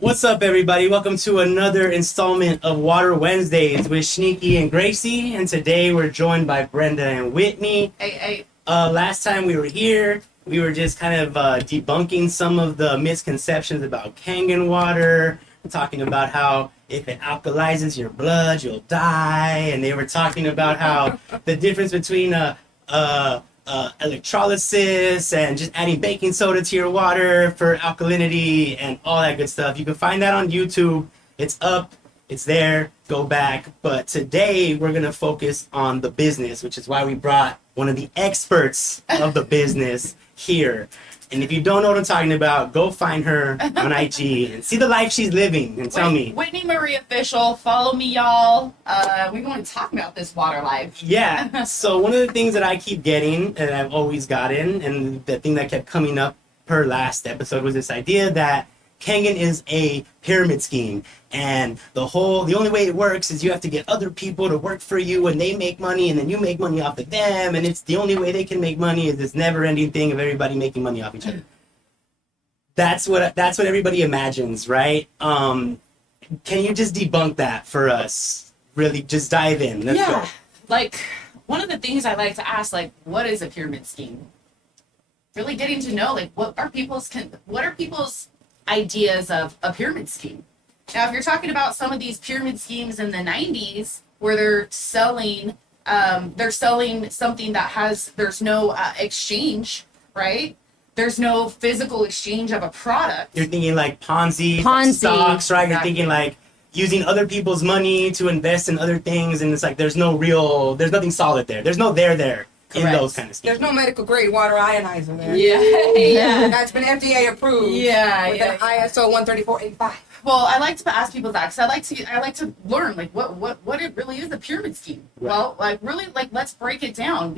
What's up, everybody? Welcome to another installment of Water Wednesdays with SHNEAKY and Gracie. And today we're joined by Brenda and Whitney. Hey. Last time we were here, we were just kind of debunking some of the misconceptions about Kangen water. Talking about how if it alkalizes your blood, you'll die. And they were talking about how the difference between electrolysis and just adding baking soda to your water for alkalinity and all that good stuff. You can find that on YouTube. It's up, it's there, go back. But today we're going to focus on the business, which is why we brought one of the experts of the business here. And if you don't know what I'm talking about, go find her on IG and see the life she's living and tell me. Whitney Marie Official, follow me, y'all. We're going to talk about this water life. Yeah. So one of the things that I keep getting, and I've always gotten, and the thing that kept coming up per last episode was this idea that Kangen is a pyramid scheme, and the only way it works is you have to get other people to work for you, and they make money, and then you make money off of them, and it's the only way they can make money is this never-ending thing of everybody making money off each other. That's what everybody imagines, right? Can you just debunk that for us? Really, just dive in. Let's go. Like one of the things I like to ask, like, what is a pyramid scheme? Really getting to know, like, what are people's ideas of a pyramid scheme. Now, if you're talking about some of these pyramid schemes in the 90s where they're selling something that there's no exchange, right? There's no physical exchange of a product. You're thinking like Ponzi. Like stocks, right? Exactly. You're thinking like using other people's money to invest in other things, and it's like there's nothing solid there. There's no there. Correct. In those kind of schemes. There's no medical grade water ionizer there. Yeah. That's been FDA approved. Yeah. With an ISO 13485. Well, I like to ask people that because I like to learn like what it really is a pyramid scheme. Right. Well, let's break it down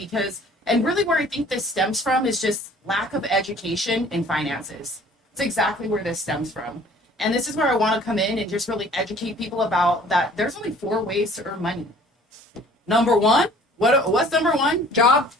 and really where I think this stems from is just lack of education in finances. It's exactly where this stems from. And this is where I want to come in and just really educate people about that there's only 4 ways to earn money. Number 1, what's number 1? Job.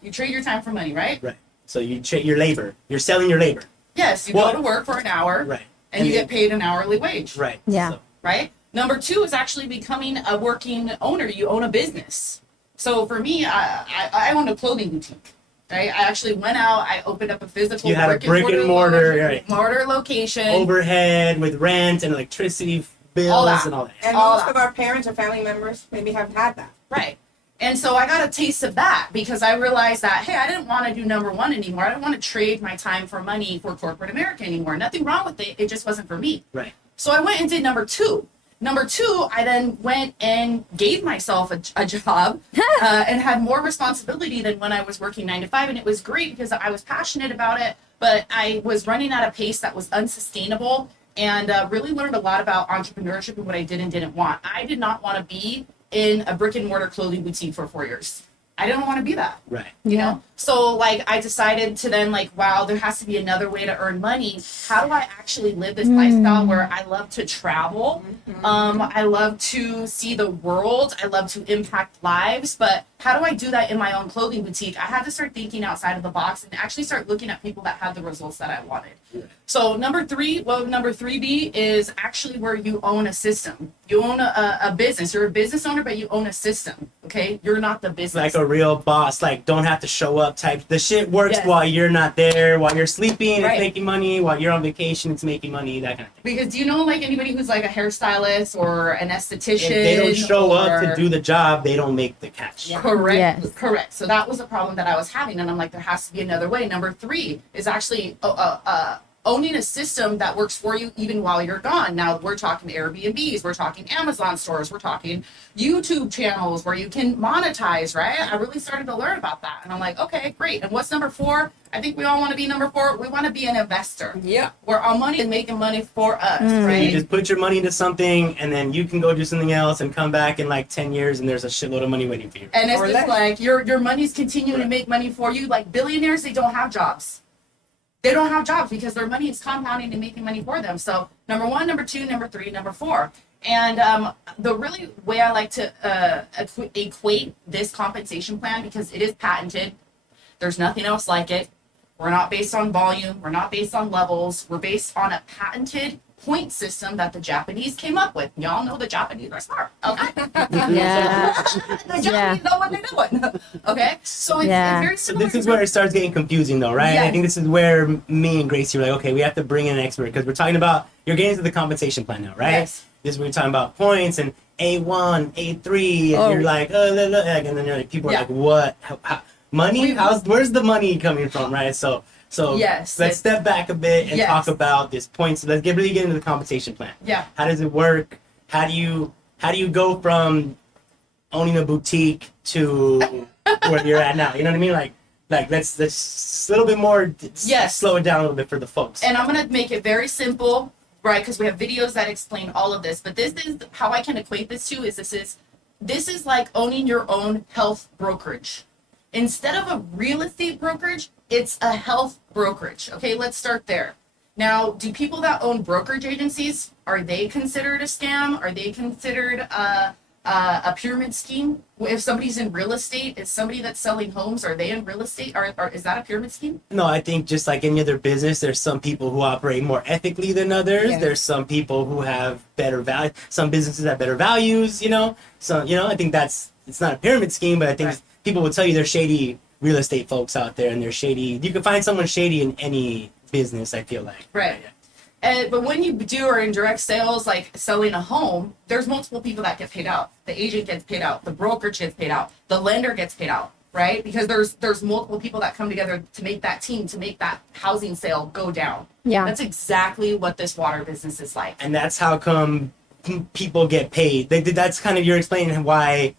You trade your time for money, right? Right. So you trade your labor. You're selling your labor. Yes, go to work for an hour. Right. And you get paid an hourly wage. Right. Yeah. So. Right? Number 2 is actually becoming a working owner. You own a business. So for me, I owned a clothing boutique. Right? I actually went out. I opened up a physical You had a brick and mortar location. Overhead with rent and electricity bills and all that. And most of our parents or family members maybe haven't had that. Right. And so I got a taste of that because I realized that, hey, I didn't want to do number 1 anymore. I didn't want to trade my time for money for corporate America anymore. Nothing wrong with it. It just wasn't for me. Right. So I went and did number 2. Number 2, I then went and gave myself a job and had more responsibility than when I was working 9 to 5. And it was great because I was passionate about it, but I was running at a pace that was unsustainable and really learned a lot about entrepreneurship and what I did and didn't want. I did not want to be in a brick and mortar clothing boutique for 4 years. I didn't want to be that. Right. You know? So I decided to then wow, there has to be another way to earn money. How do I actually live this lifestyle where I love to travel? I love to see the world. I love to impact lives. But how do I do that in my own clothing boutique? I had to start thinking outside of the box and actually start looking at people that had the results that I wanted. So number 3B is actually where you own a system. You own a business. You're a business owner, but you own a system. Okay? You're not the business. Like a real boss, like don't have to show up type. The shit works while you're not there, while you're sleeping, it's making money, while you're on vacation, it's making money, that kind of thing. Because do you know like anybody who's like a hairstylist or an esthetician? If they don't show up to do the job, they don't make the cash. Yeah. Correct. Yes. Correct. So that was a problem that I was having. And I'm like, there has to be another way. Number 3 is actually owning a system that works for you even while you're gone. Now we're talking Airbnbs, we're talking Amazon stores, we're talking YouTube channels where you can monetize, right? I really started to learn about that. And I'm like, okay, great. And what's number 4? I think we all want to be number 4. We want to be an investor. Yeah. Where our money is making money for us, right? You just put your money into something and then you can go do something else and come back in like 10 years and there's a shitload of money waiting for you. And it's just like your money's continuing to make money for you. Like billionaires, they don't have jobs. They don't have jobs because their money is compounding and making money for them. So number 1, number 2, number 3, number 4. And the really way I like to equate this compensation plan, because it is patented, there's nothing else like it. We're not based on volume. We're not based on levels. We're based on a patented point system that the Japanese came up with. Y'all know the Japanese are smart. Okay. Yeah. The Japanese know what they're doing. Okay. So it's very So similar. this is where it starts getting confusing, though, right? Yes. I think this is where me and Gracie were like, okay, we have to bring in an expert because we're talking about, you're getting into the compensation plan now, right? Yes. This is where you're talking about points and A1, A3, and you're like, and then you're like, people are like, what? How, money? Where's the money coming from, right? So Yes. let's step back a bit and Yes. talk about this points. Let's really get into the compensation plan. Yeah. How does it work? How do you go from owning a boutique to where you're at now? You know what I mean? Like let's a little bit more. Yes. Slow it down a little bit for the folks. And I'm going to make it very simple, right? Because we have videos that explain all of this. But this is how I can equate this to is this is like owning your own health brokerage. Instead of a real estate brokerage, it's a health brokerage. Okay, let's start there. Now, do people that own brokerage agencies, are they considered a scam? Are they considered a pyramid scheme? If somebody's in real estate, is somebody that's selling homes, are they in real estate? Or is that a pyramid scheme? No, I think just like any other business, there's some people who operate more ethically than others. Yes. There's some people who have better value. Some businesses have better values, So, I think it's not a pyramid scheme, but I think Right. people will tell you there's shady real estate folks out there and they're shady. You can find someone shady in any business, I feel like. Right. But when you are in direct sales, like selling a home, there's multiple people that get paid out. The agent gets paid out. The brokerage gets paid out. The lender gets paid out, right? Because there's multiple people that come together to make that team, to make that housing sale go down. Yeah. That's exactly what this water business is like. And that's how come people get paid. That's kind of, you're explaining why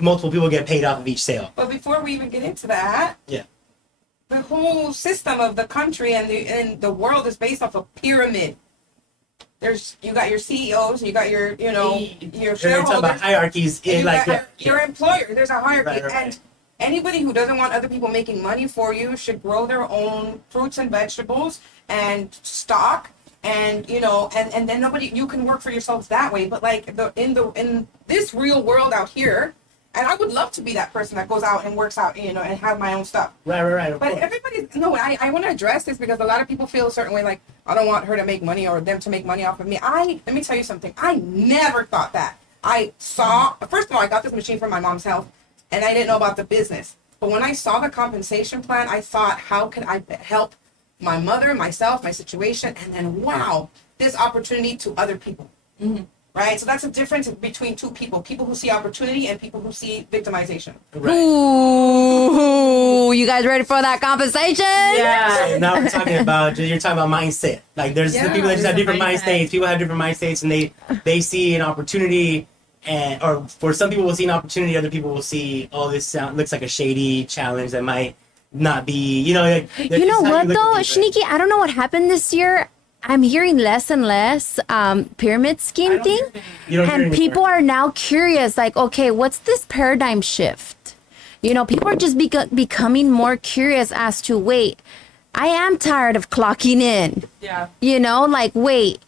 multiple people get paid off of each sale. But before we even get into that, Yeah. the whole system of the country and the world is based off a pyramid. You got your CEOs, you got your your You're talking shareholders, about hierarchies and in you like got your employer. There's a hierarchy, Right. and anybody who doesn't want other people making money for you should grow their own fruits and vegetables and stock, and and then you can work for yourselves that way. But like in this real world out here. And I would love to be that person that goes out and works out, and have my own stuff. Right. Of But course. I want to address this because a lot of people feel a certain way, like, I don't want her to make money or them to make money off of me. Let me tell you something. I never thought that. First of all, I got this machine from my mom's health, and I didn't know about the business. But when I saw the compensation plan, I thought, how can I help my mother, myself, my situation, and then, wow, this opportunity to other people. Mm-hmm. Right? So that's a difference between two people who see opportunity and people who see victimization. Right. Ooh, you guys ready for that conversation? So now you're talking about mindset. Like there's the people that just have different mind states. People have different mind states, and they see an opportunity, or for some people will see an opportunity. Other people will see, oh, this looks like a shady challenge that might not be. You know what though, Sneaky? I don't know what happened this year. I'm hearing less and less pyramid scheme thing, and people are now curious. Like, okay, what's this paradigm shift? People are just becoming more curious as to, wait, I am tired of clocking in. Yeah. Like, wait,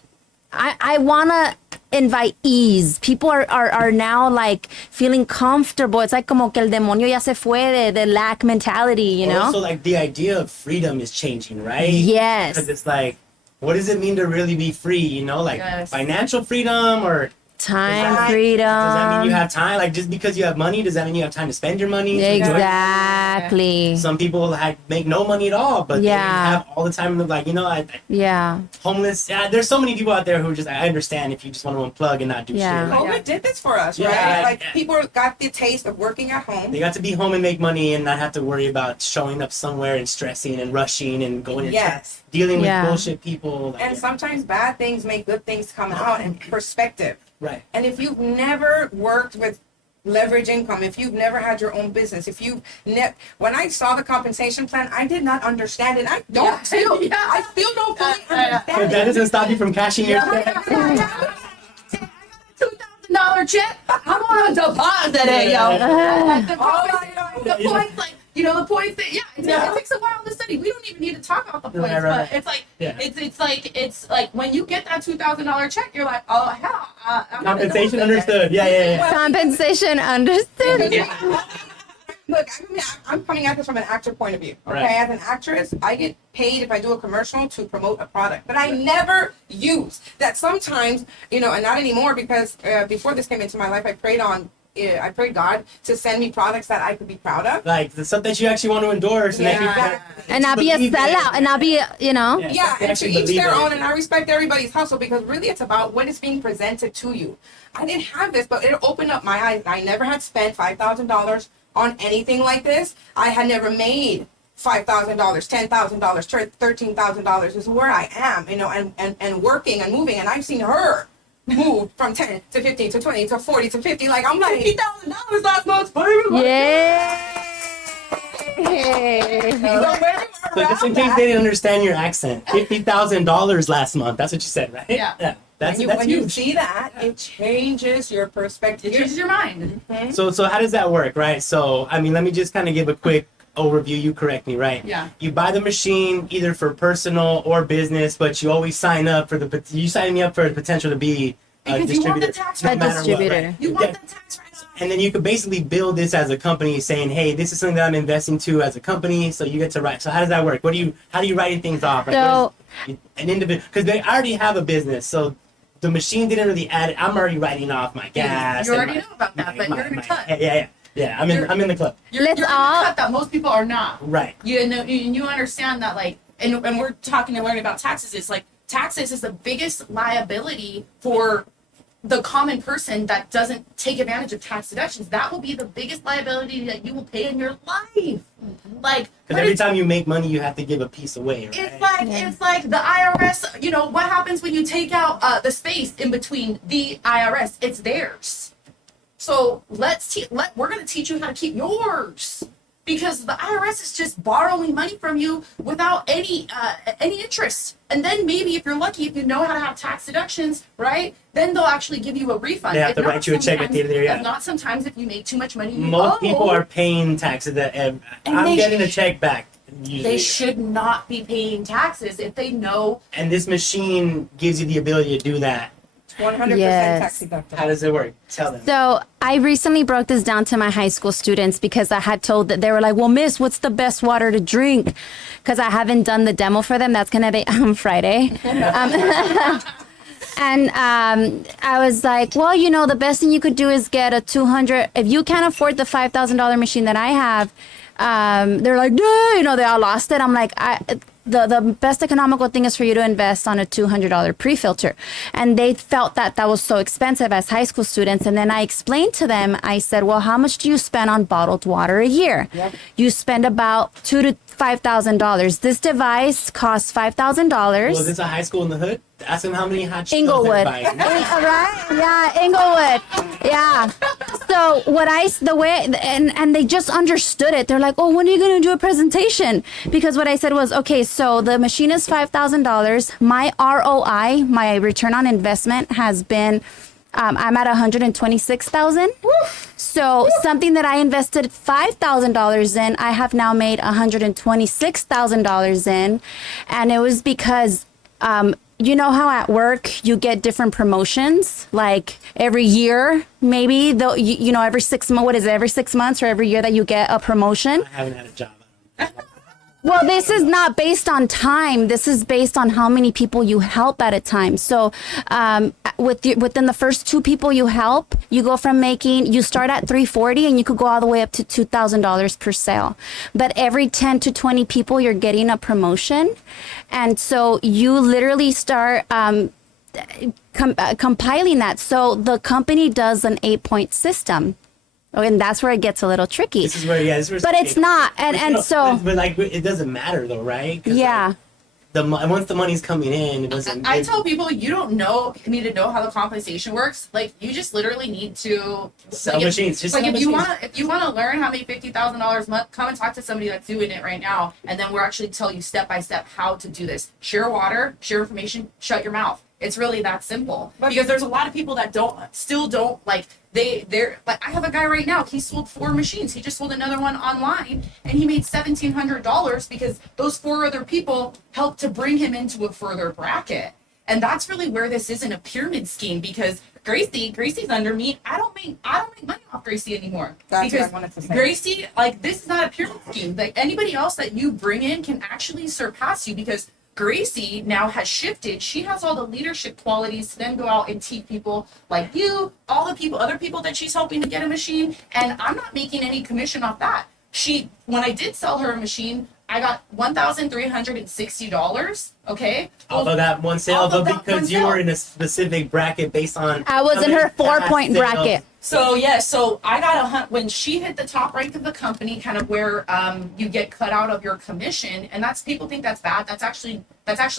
I wanna invite ease. People are now like feeling comfortable. It's like como que el demonio ya se fue, the lack mentality. Also, like the idea of freedom is changing, right? Yes. Because it's like, what does it mean to really be free? Like financial freedom or time freedom. Does that mean you have time? Like just because you have money, does that mean you have time to spend your money? Exactly. Some people make no money at all, but they have all the time. Like homeless. Yeah, there's so many people out there who I understand if you just want to unplug and not do shit. COVID did this for us, right? People got the taste of working at home. They got to be home and make money and not have to worry about showing up somewhere and stressing and rushing and going and dealing with bullshit people. And sometimes bad things make good things come out in perspective. Right. And if you've never worked with leverage income, if you've never had your own business, when I saw the compensation plan, I did not understand it. I still don't fully understand But that doesn't stop you from cashing your check. $2,000 check. I'm on a deposit it, yo. The points that it takes a while to study. We don't even need to talk about the points, but it's like it's like when you get that $2,000 check, you're like, oh hell, Compensation understood. Yeah. Compensation understood. Look, I'm coming at this from an actor point of view. Okay, Right. as an actress, I get paid if I do a commercial to promote a product, but I never use that. Sometimes, and not anymore because before this came into my life, I prayed God to send me products that I could be proud of. Like the stuff that you actually want to endorse, And not be a sellout, and not be, Yeah, and to each their own, and I respect everybody's hustle because really it's about what is being presented to you. I didn't have this, but it opened up my eyes. I never had spent $5,000 on anything like this. I had never made $5,000, $10,000, $13,000. This is where I am, and working and moving, and I've seen her move from 10 to 15 to 20 to 40 to 50. Like, I'm like, $50,000 last month. Yeah. So just in case they didn't understand your accent, $50,000 last month. That's what you said, right? Yeah. That's when you huge. see that, it changes your perspective. It changes your mind. Mm-hmm. So how does that work, right? So let me just kind of give a quick overview. You correct me, right? Yeah. You buy the machine either for personal or business, but you always sign up for you sign me up for the potential to be a Because you want distributor. the tax no write-off. matter what, Distributor. right? You want the tax write-off. And then you could basically build this as a company, saying, "Hey, this is something that I'm investing to as a company." So you get to write. So how does that work? How do you write things off? Like, So- an individual, because they already have a business, so the machine didn't really add it. I'm already writing off my gas. You and already know about that, but you're gonna cut. Yeah. I'm in the club. You're Let's in the all- cut that most people are not. Right. You understand that, like, and we're talking and learning about taxes. It's like taxes is the biggest liability for the common person that doesn't take advantage of tax deductions. That will be the biggest liability that you will pay in your life. Like, Because every time you make money, you have to give a piece away, right? it's like the IRS. What happens when you take out the space in between the IRS? It's theirs. So we're gonna teach you how to keep yours, because the IRS is just borrowing money from you without any interest. And then maybe if you're lucky, if you know how to have tax deductions, right? Then they'll actually give you a refund. They have If to not, write you a check at the end of the year. If not, sometimes if you make too much money, Most people are paying taxes. I'm getting a check back. Usually. They should not be paying taxes if they know. And this machine gives you the ability to do that. 100% Yes. tax deductible. How does it work? Tell them. So I recently broke this down to my high school students because I had told that they were like, well, miss, what's the best water to drink? Because I haven't done the demo for them. That's going to be on Friday. And I was like, well, the best thing you could do is get a 200. If you can't afford the $5,000 machine that I have, they're like, no, they all lost it. I'm like, the best economical thing is for you to invest on a $200 pre-filter. And they felt that was so expensive as high school students. And then I explained to them, I said, well, how much do you spend on bottled water a year? Yep. You spend about $2,000 to $5,000. This device costs $5,000. Well, is this a high school in the hood? Ask them how many hot Cheetos Inglewood. they're buying. Right? Yeah, Inglewood. Yeah. So and they just understood it. They're like, oh, when are you going to do a presentation? Because what I said was, okay, so the machine is $5,000. My ROI, my return on investment has been, I'm at $126,000. So something that I invested $5,000 in, I have now made $126,000 in. And it was because, you know how at work you get different promotions, like every year, maybe every 6 months. What is it? Every 6 months or every year that you get a promotion? I haven't had a job. Well, this is not based on time. This is based on how many people you help at a time. So, within the first 2 people you help, you go from you start at $340 and you could go all the way up to $2,000 per sale. But every 10 to 20 people, you're getting a promotion, and so you literally start compiling that. So the company does an 8-point system. Oh, and that's where it gets a little tricky. This is where, but it's not, and it doesn't matter though, right? Yeah. Once the money's coming in, it doesn't. I tell people you don't need to know how the compensation works. Like, you just literally need to sell machines. If you want to learn how to make $50,000 a month, come and talk to somebody that's doing it right now, and then we're actually tell you step by step how to do this. Share water, share information, shut your mouth. It's really that simple. Because there's a lot of people that still don't like. They're like, I have a guy right now, he sold 4 machines. He just sold another one online and he made $1,700 because those 4 other people helped to bring him into a further bracket. And that's really where this isn't a pyramid scheme, because Gracie's under me. I don't make money off Gracie anymore. That's because what I wanted to say. Gracie, like, this is not a pyramid scheme. Like, anybody else that you bring in can actually surpass you, because Gracie now has shifted. She has all the leadership qualities to then go out and teach people like you, all the people, other people that she's helping to get a machine. And I'm not making any commission off that. When I did sell her a machine, I got $1,360. Okay. Although that one sale, but because you were in a specific bracket based on. I was in her 4-point bracket. So I got when she hit the top rank of the company, kind of where you get cut out of your commission, and that's, people think that's bad. That's actually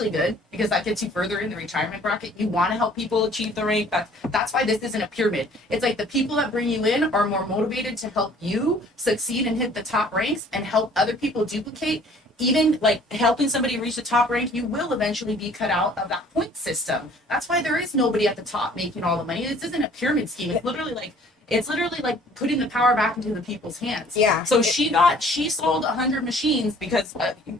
good, because that gets you further in the retirement bracket. You want to help people achieve the rank. That's why this isn't a pyramid. It's like the people that bring you in are more motivated to help you succeed and hit the top ranks and help other people duplicate. Even like helping somebody reach the top rank, you will eventually be cut out of that point system. That's why there is nobody at the top making all the money. This isn't a pyramid scheme. It's literally like putting the power back into the people's hands. Yeah. So she sold 100 machines because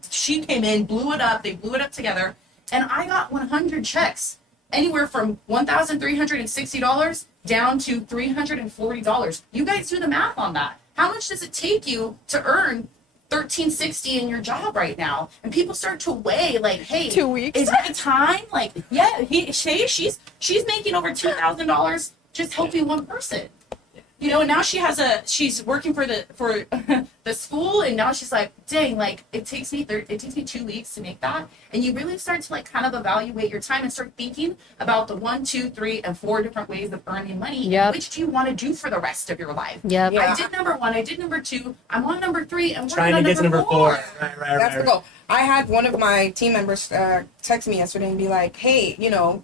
she came in, blew it up. They blew it up together, and I got 100 checks, anywhere from $1,360 down to $340. You guys do the math on that. How much does it take you to earn $1,360 in your job right now? And people start to weigh, like, hey, 2 weeks. Is it time? Like, yeah, she's making over $2,000 just helping one person. You know, and now she's working for the school, and now she's like, dang, like, it takes me 2 weeks to make that. And you really start to, like, kind of evaluate your time and start thinking about the 1, 2, 3, and 4 different ways of earning money. Yep. Which do you want to do for the rest of your life? Yep. I did number 1, I did number 2, I'm on number 3, and Trying to get to number 4. Right. That's the goal. I had one of my team members text me yesterday and be like, hey, you know,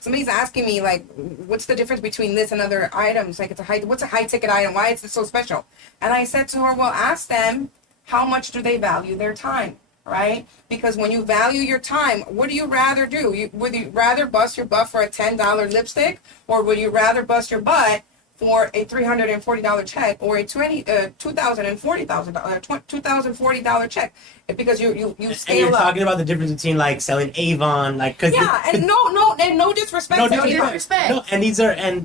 somebody's asking me, like, what's the difference between this and other items? Like, what's a high ticket item? Why is it so special? And I said to her, well, ask them, how much do they value their time, right? Because when you value your time, what do you rather do? Would you rather bust your butt for a $10 lipstick, or would you rather bust your butt for a $340 check, or a $2,040 check? Because you scale up. And you're talking about the difference between, like, selling Avon, like, cause and no disrespect. No disrespect. No, and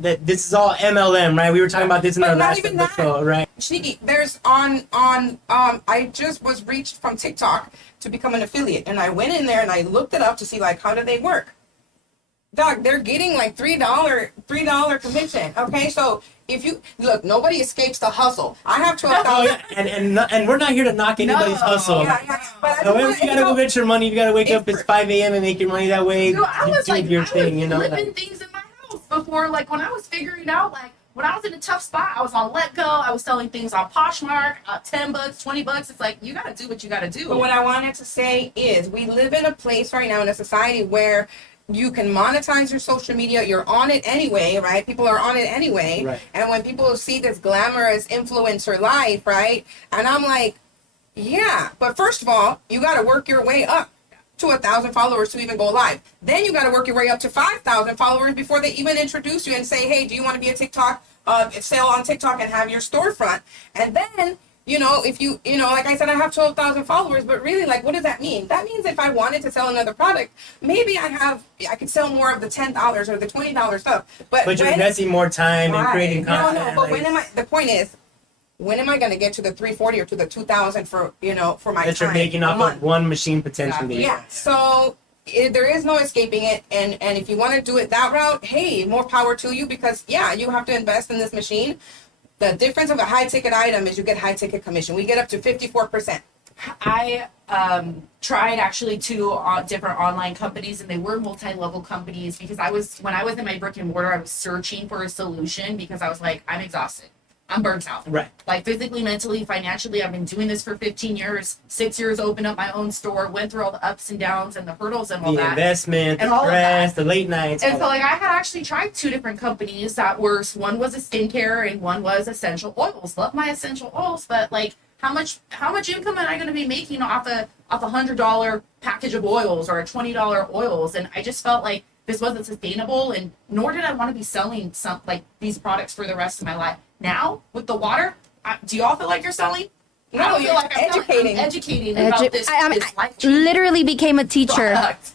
this is all MLM, right? We were talking about this in our last episode, right? Sneaky, there's I just was reached from TikTok to become an affiliate, and I went in there and I looked it up to see, like, how do they work. Doc, they're getting like $3 commission. Okay, so if you look, nobody escapes the hustle. I have $12. Oh, yeah. And we're not here to knock anybody's hustle. Yeah, but However, you gotta go get your money. You gotta wake up at 5 a.m. and make your money that way. I was flipping things in my house before, like, when I was figuring out, like, when I was in a tough spot, I was on Let Go. I was selling things on Poshmark, $10, $20. It's like, you gotta do what you gotta do. But what I wanted to say is, we live in a place right now in a society where you can monetize your social media. You're on it anyway, right? People are on it anyway. Right. And when people see this glamorous influencer life, right? And I'm like, yeah, but first of all, you got to work your way up to 1,000 followers to even go live. Then you got to work your way up to 5,000 followers before they even introduce you and say, hey, do you want to be a TikTok, sell on TikTok and have your storefront? And then, you know, if you like I said, I have 12,000 followers, but really, like, what does that mean? That means if I wanted to sell another product, maybe I could sell more of the $10 or the $20 stuff. But you're investing more time in creating content. No, but the point is, when am I going to get to the 340 or to the 2,000 for my time? That you're making off of one machine potentially. Yeah. So there is no escaping it, and if you want to do it that route, hey, more power to you, because you have to invest in this machine. The difference of a high ticket item is you get high ticket commission. We get up to 54%. I tried actually 2 different online companies, and they were multi-level companies, because when I was in my brick and mortar, I was searching for a solution, because I was like, I'm exhausted. I'm burnt out. Right. Like, physically, mentally, financially. I've been doing this for 15 years, 6 years, opened up my own store, went through all the ups and downs and the hurdles and all the that. Investment, and the all of stress, that. the late nights. And so, like, I had actually tried 2 different companies that were, one was a skincare and one was essential oils. Love my essential oils, but, like, how much income am I going to be making off a $100 package of oils or a $20 oils? And I just felt like this wasn't sustainable, and nor did I want to be selling these products for the rest of my life. Now, with the water, do y'all feel like you're selling? No, I don't feel like I'm educating. educating about this life literally became a teacher. product.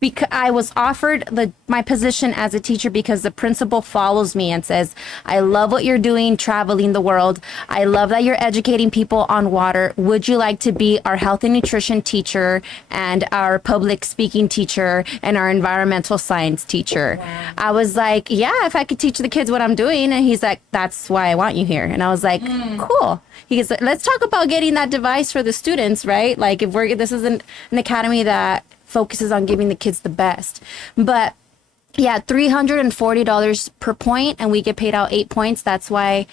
because I was offered my position as a teacher because the principal follows me and says, I love what you're doing, traveling the world. I love that you're educating people on water. Would you like to be our health and nutrition teacher and our public speaking teacher and our environmental science teacher? Wow. I was like, yeah, if I could teach the kids what I'm doing. And he's like, that's why I want you here. And I was like, cool. He goes, let's talk about getting that device for the students, right? Like if this is an academy that focuses on giving the kids the best. But yeah, $340 per point, and we get paid out 8 points. That's why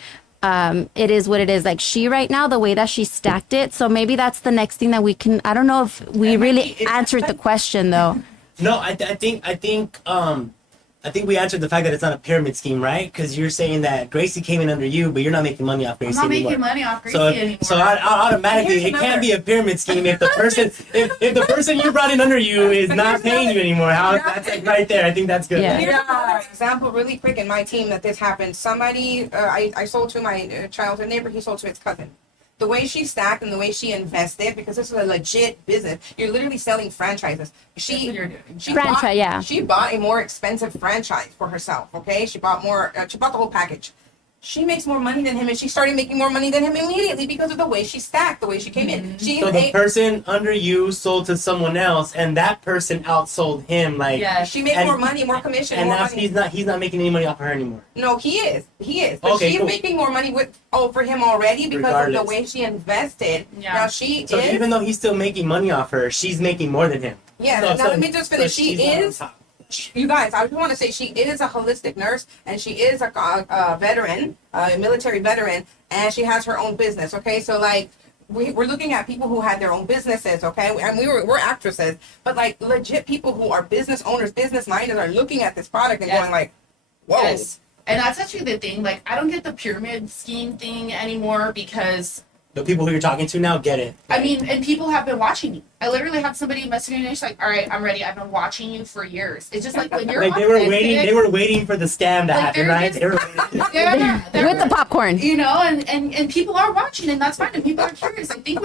it is what it is. Like she right now, the way that she stacked it. So maybe that's the next thing that we can. I don't know if we really answered the question though. No, I think we answered the fact that it's not a pyramid scheme, right? Because you're saying that Gracie came in under you, but you're not making money off Gracie I'm not anymore. making money off Gracie anymore. So automatically, it can't be a pyramid scheme if the person if the person you brought in under you is not paying you anymore. That's like right there. I think that's good. Yeah. Here's another example really quick in my team that this happened. Somebody, I sold to my childhood neighbor, he sold to his cousin. The way she stacked and the way she invested, because this is a legit business, you're literally selling franchises. She bought a more expensive franchise for herself. Okay, she bought the whole package. She makes more money than him, and she started making more money than him immediately because of the way she stacked, the way she came in. So the person under you sold to someone else, and that person outsold him. Like she made more money, more commission, and more that's money. he's not making any money off of her anymore. No, he is. But okay, she's making more money for him already because of the way she invested. Yeah. Now So even though he's still making money off her, she's making more than him. Yeah. Now let me just finish. You guys, I just want to say she is a holistic nurse, and she is a veteran, a military veteran, and she has her own business. Okay, so like we're looking at people who had their own businesses. Okay, and we're actresses, but like legit people who are business owners, business minded, are looking at this product and going like, whoa. Yes. And that's actually the thing. Like I don't get the pyramid scheme thing anymore because the people who you're talking to now get it. I mean, and people have been watching me. I literally had somebody messaging me and she's like, all right, I'm ready. I've been watching you for years. It's just like when you're like they were waiting for the scam to happen, right? They're with the popcorn. You know, and people are watching, and that's fine, and people are curious. I think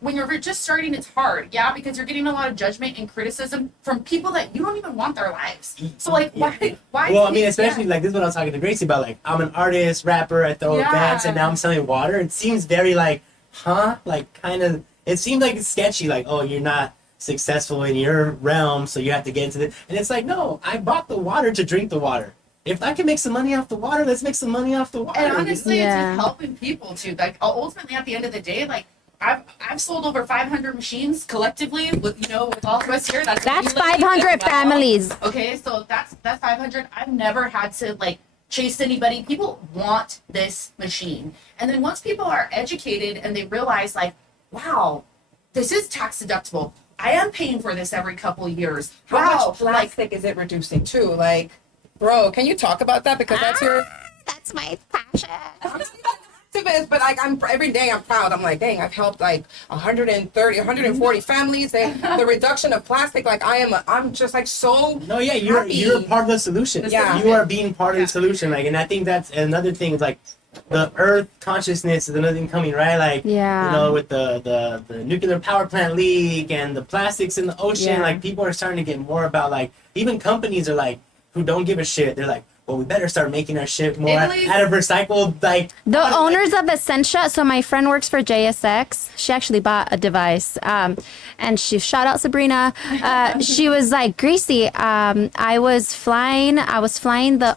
when you're just starting, it's hard, yeah, because you're getting a lot of judgment and criticism from people that you don't even want their lives. So like why Well, I mean, especially like this is what I was talking to Gracie about, like I'm an artist, rapper, I throw events, and now I'm selling water. It seems very like, like kind of, it seemed like it's sketchy, like, oh, you're not successful in your realm, so you have to get into it. And it's like, no, I bought the water to drink the water. If I can make some money off the water, let's make some money off the water. And honestly, it's just helping people too. Like ultimately, at the end of the day, like I've sold over 500 machines collectively with all of us here. That's 500 families. Okay, so that's 500. I've never had to like chase anybody. People want this machine, and then once people are educated and they realize like, wow, this is tax deductible. I am paying for this every couple of years. How much plastic is it reducing too? Like, bro, can you talk about that? Because that's my passion. But like every day I'm proud. I'm like, dang, I've helped like 140 families. And the reduction of plastic, like I'm just like so. No, yeah, you're part of the solution. Yeah, you are being part of the solution. Like, and I think that's another thing. Is like the Earth consciousness is another thing coming, right? Like, with the nuclear power plant leak and the plastics in the ocean. Like, people are starting to get more about like, even companies are like, who don't give a shit. They're like, well, we better start making our shit more out of recycled, like... The owners of Essentia, so my friend works for JSX. She actually bought a device. And she, shout out Sabrina. She was like, Gracie, I was flying the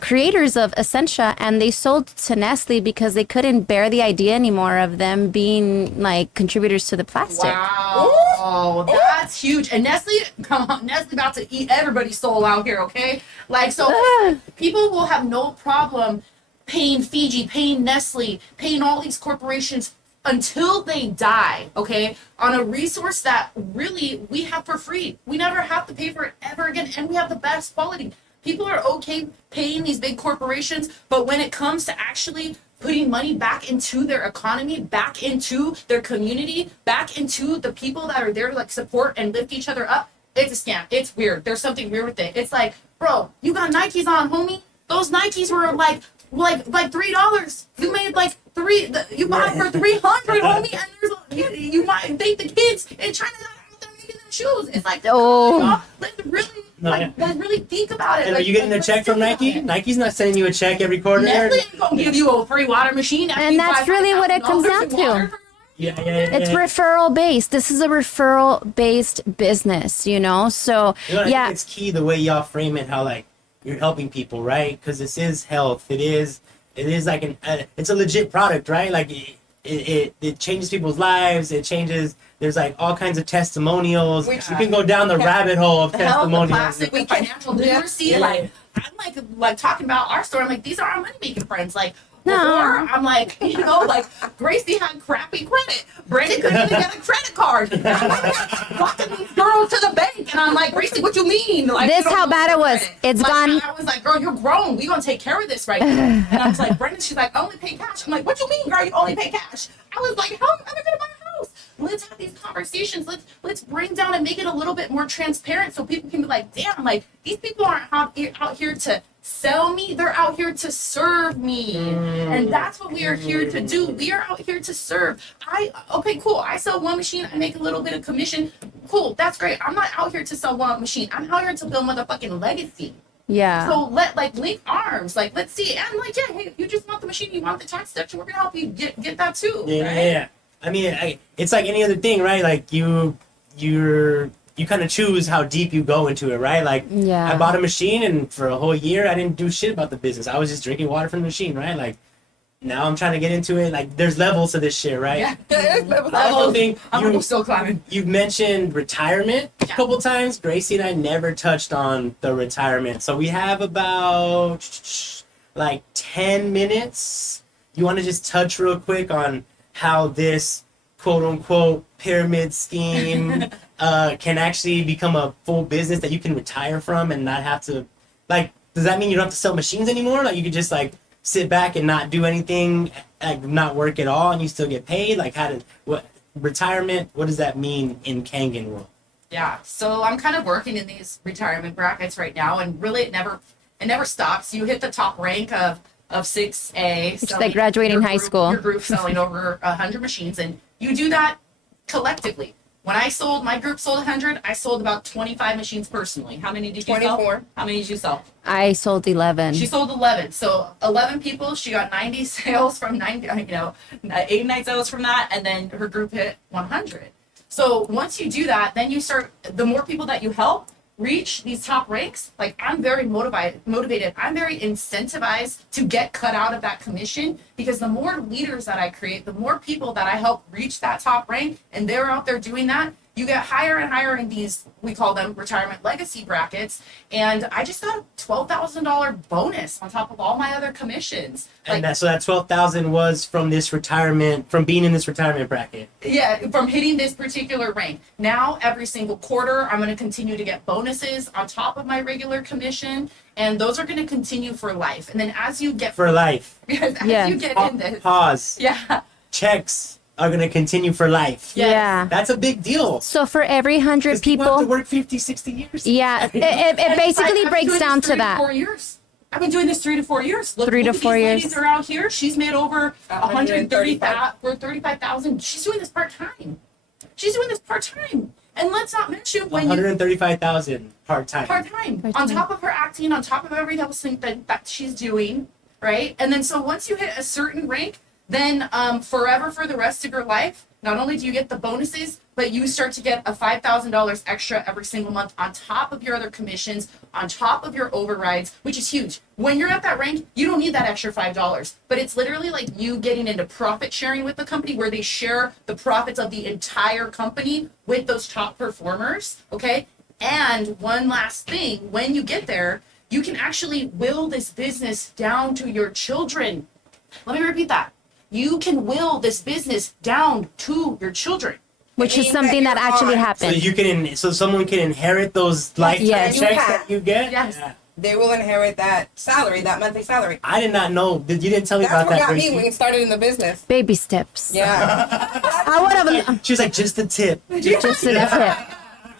creators of Essentia, and they sold to Nestle because they couldn't bear the idea anymore of them being like contributors to the plastic. Wow, that's huge. And Nestle, come on, Nestle about to eat everybody's soul out here, okay? Like, so people will have no problem paying Fiji, paying Nestle, paying all these corporations until they die, okay, on a resource that really we have for free. We never have to pay for it ever again, and we have the best quality. People are okay paying these big corporations, but when it comes to actually putting money back into their economy, back into their community, back into the people that are there to like support and lift each other up, it's a scam. It's weird. There's something weird with it. It's like, bro, you got Nikes on, homie. Those Nikes were like $3. You made like you bought for $300, homie, and you might think the kids in China out there making them shoes. It's like, Oh. let's really think about it. And like, are you getting a check from Nike? Nike's not sending you a check every quarter. Nestle ain't gonna give you a free water machine. And that's really what it comes down to. Yeah. It's referral based. This is a referral based business, you know? So, I think it's key the way y'all frame it, how like you're helping people, right? Because this is health. It is like it's a legit product, right? Like it changes people's lives. It changes. There's like all kinds of testimonials. You can go down the rabbit hole of testimonials. The classic with financial literacy. Like I'm like talking about our story. I'm like, these are our money making friends. Like. Before, I'm like, like Gracie had crappy credit. Brenda couldn't even get a credit card. I'm like, walking these girls to the bank, and I'm like, Gracie, what you mean? Like, this how bad it was. Credit. It's like, gone. I was like, girl, you're grown. We gonna take care of this right now. And I was like, Brenda, she's like, I only pay cash. I'm like, what you mean, girl? You only pay cash? I was like, how am I gonna buy a house? Let's have these conversations. Let's bring down and make it a little bit more transparent so people can be like, damn, like these people aren't out here to sell me, they're out here to serve me. And that's what we are here to do. We are out here to serve. Okay, cool. I sell one machine, I make a little bit of commission. Cool, that's great. I'm not out here to sell one machine. I'm out here to build motherfucking legacy. Yeah. So link arms. Like, let's see. And like, yeah, hey, if you just want the machine, you want the tax deduction, we're gonna help you get that too. Yeah. I mean, it's like any other thing, right? Like you kind of choose how deep you go into it, right? Like, I bought a machine, and for a whole year, I didn't do shit about the business. I was just drinking water from the machine, right? Like, now I'm trying to get into it. Like, there's levels to this shit, right? Yeah, there's levels. I'm still climbing. You've mentioned retirement a couple times. Gracie and I never touched on the retirement. So we have about, like, 10 minutes. You want to just touch real quick on how this quote-unquote pyramid scheme can actually become a full business that you can retire from and not have to, like, does that mean you don't have to sell machines anymore? Like, you could just, like, sit back and not do anything, like, not work at all, and you still get paid? Like, retirement, what does that mean in Kangen world? Yeah, so I'm kind of working in these retirement brackets right now, and really it never stops. You hit the top rank of 6A. Which is like graduating high school. Your group selling over 100 machines, and you do that collectively. When my group sold 100, I sold about 25 machines personally. How many did you 24. sell? How many did you sell? I sold 11. She sold 11. So 11 people, she got 90 sales from 89 sales from that, and then her group hit 100. So once you do that, then you start, the more people that you help reach these top ranks, like I'm very motivated. I'm very incentivized to get cut out of that commission, because the more leaders that I create, the more people that I help reach that top rank, and they're out there doing that, you get higher and higher in these, we call them retirement legacy brackets. And I just got a $12,000 bonus on top of all my other commissions. And so that $12,000 was from being in this retirement bracket. Yeah, from hitting this particular rank. Now, every single quarter, I'm going to continue to get bonuses on top of my regular commission, and those are going to continue for life. And then as you get for life, because as you get in this, pause. Yeah, checks are going to continue for life. Yeah. That's a big deal. So for every 100 people, have to work 50, 60 years. Yeah, it basically breaks down to that. 4 years. I've been doing this 3 to 4 years. Look, 3 to 4 years. Ladies are out here. She's made over 135,000. She's doing this part time. And let's not mention when 135,000 part time. On top of her acting, on top of everything else that she's doing, right? And then so once you hit a certain rank, then forever for the rest of your life, not only do you get the bonuses, but you start to get a $5,000 extra every single month on top of your other commissions, on top of your overrides, which is huge. When you're at that rank, you don't need that extra $5, but it's literally like you getting into profit sharing with the company, where they share the profits of the entire company with those top performers, okay? And one last thing, when you get there, you can actually will this business down to your children. Let me repeat that. You can will this business down to your children. Which is something that actually happened. So someone can inherit those lifetime checks that you get? Yes. Yeah. They will inherit that salary, that monthly salary. I did not know. You didn't tell me That's about that. what got Gracie. me when we started in the business. Baby steps. Yeah. I would have She was like, just a tip. just a tip.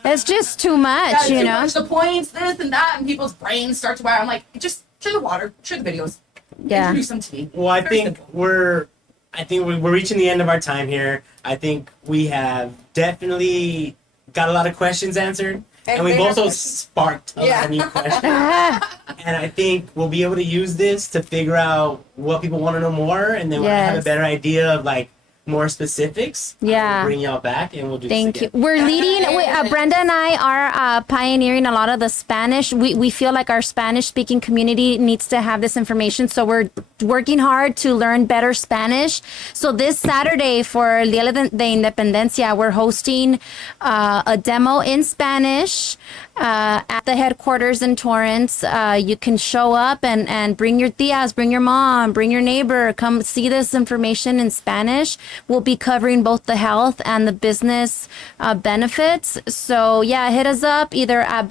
It's just too much, you know. The points, this and that, and people's brains start to wire. I'm like, just share the water, share the videos. Yeah. Introduce them to me. Well, I think we're reaching the end of our time here. I think we have definitely got a lot of questions answered. And we've they also have- sparked a lot of new questions. Ah, And I think we'll be able to use this to figure out what people want to know more. And then when I have a Yes. better idea of like more specifics, Yeah. I'll bring y'all back and we'll do Thank this you. again. We're leading. Brenda and I are pioneering a lot of the Spanish. We feel like our Spanish speaking community needs to have this information. So we're working hard to learn better Spanish. So this Saturday for El Día de Independencia, we're hosting a demo in Spanish at the headquarters in Torrance. You can show up and bring your tias, bring your mom, bring your neighbor. Come see this information in Spanish. We'll be covering both the health and the business benefits. So yeah, hit us up either at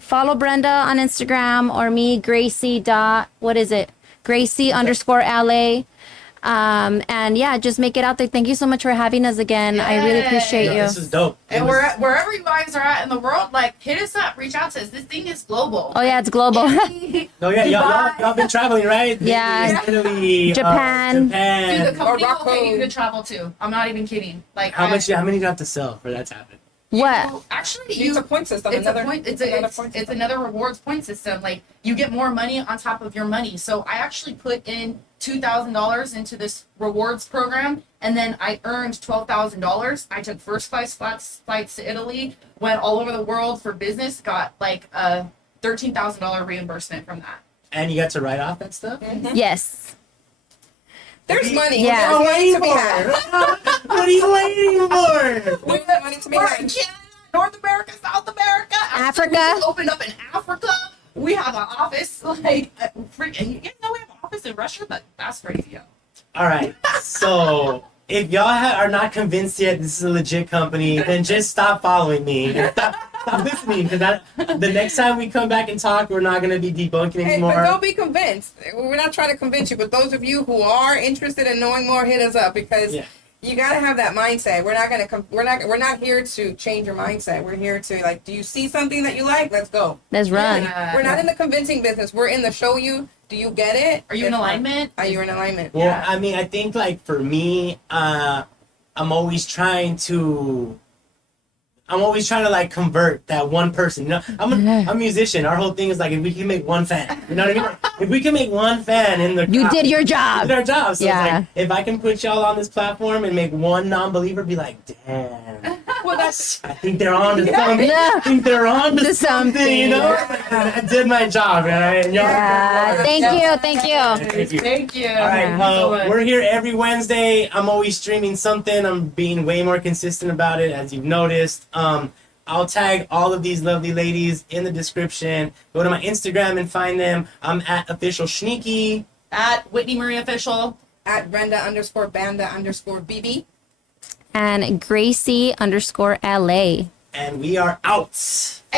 follow Brenda on Instagram or me, Gracie _LA. And yeah, just make it out there. Thank you so much for having us again. I really appreciate you. This is dope. And wherever you guys are at in the world, like hit us up, reach out to us. This thing is global. Oh yeah, it's global. Oh yeah, y'all been traveling, right? Yeah. Italy, Japan. Dude, the company will Morocco. pay you to travel too. I'm not even kidding. Like How many do you have to sell for that to happen? What? Actually, It's a point system. It's another, a point. It's system. another rewards point system. Like you get more money on top of your money. So I actually put in $2,000 into this rewards program, and then I earned $12,000. I took first class flights to Italy, went all over the world for business, got like a $13,000 reimbursement from that. And you got to write off that stuff? Yes. There's money. Yeah. There's money to be for? had. What are you waiting for? There's money to be We're had. in Canada, North America, South America, Africa. We just opened up in Africa. We have an office like freaking. You guys know we have an office in Russia, but that's crazy. Yo. All right. So if y'all are not convinced yet this is a legit company, then just stop following me. And stop listening. Because the next time we come back and talk, we're not going to be debunking Hey, anymore. but don't be convinced. We're not trying to convince you, but those of you who are interested in knowing more, hit us up because Yeah. you got to have that mindset. We're not gonna. We're not here to change your mindset. We're here to like. Do you see something that you like? Let's go. Let's run. Yeah. We're not in the convincing business. We're in the show you. Do you get it? Are you in If not, alignment? Are you in alignment? Well, Yeah. I mean, I think like for me, I'm always trying to like convert that one person. You know, I'm a musician. Our whole thing is like if we can make one fan, you know what I mean? If we can make one fan in the You crowd, did your we job. did our job. So Yeah. it's like if I can put y'all on this platform and make one non-believer be like, damn. Well, that's I think they're on to something. Yeah. I think they're on to To something, you know? I did my job, right? And y'all- Thank you. Thank you. Thank you. All right, we're here every Wednesday. I'm always streaming something. I'm being way more consistent about it, as you've noticed. I'll tag all of these lovely ladies in the description. Go to my Instagram and find them. I'm at official SHNEAKY. At Whitney Marie Official. at Brenda _Banda_BB. And Gracie _LA. And we are out.